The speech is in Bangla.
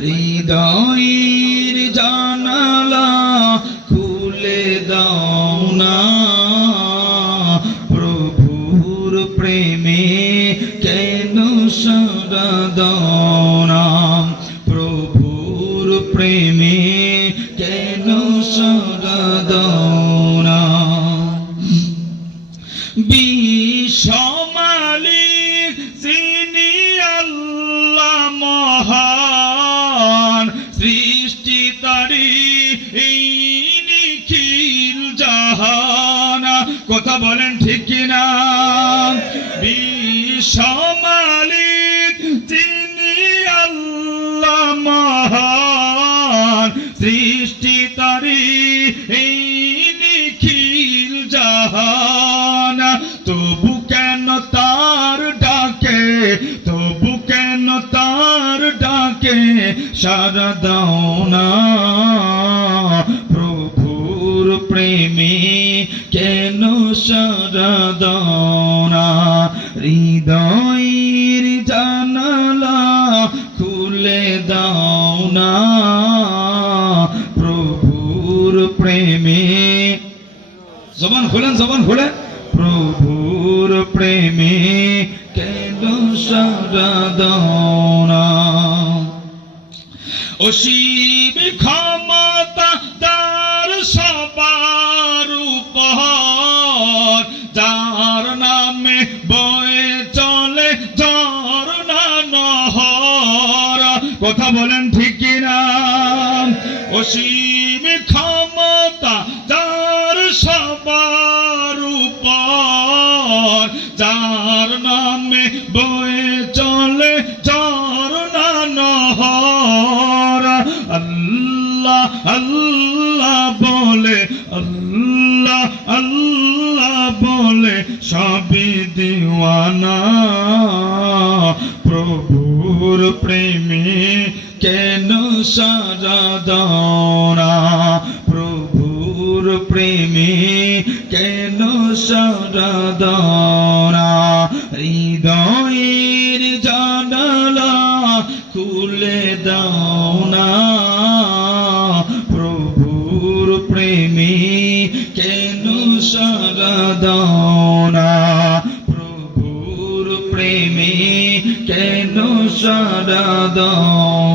হৃদয়ের জানালা খুলে দাও না, প্রভুর প্রেমে কেন সাড়া দাও না, প্রভুর প্রেমে কেন সাড়া দাও না। বিশ্বমালিক যিনি আল্লাহ মহান, সৃষ্টি তারি এই নিখিল জাহান। কথা বলেন ঠিক কিনা? বিশ্বমালিক যিনি আল্লাহ মহান, সৃষ্টি তারি এই নিখিল জাহান। তবু কেন তার ডাকে, তবু কেন তার ডাকে সাড়া দাও না, প্রভুর প্রেমে কেন সাড়া দাও না। হৃদয়ের জানালা খুলে দাও না, প্রভুর প্রেমে। জবান খোলেন, জবান খোলেন। প্রভুর প্রেমে কেন সাড়া দাও না। অসীম ক্ষমতা তার সবার উপর, যার নামে বয়ে চলে ঝরনা নহর। কথা বলেন ঠিক কিনা? অসীম ক্ষমতা যার সবার উপর, যার নামে বয়ে চলে ঝরনা নহর। আল্লাহ আল্লাহ বলে, আল্লাহ আল্লাহ বলে সবই দিওয়ানা, প্রভুর প্রেমে কেন সাড়া দাও না, প্রভুর প্রেমে কেন সাড়া দাও না। হৃদয়ের জানালা খুলে দাও না, প্রভুর প্রেমে কেন সাড়া দাও না, প্রভুর প্রেমে কেন সাড়া দাও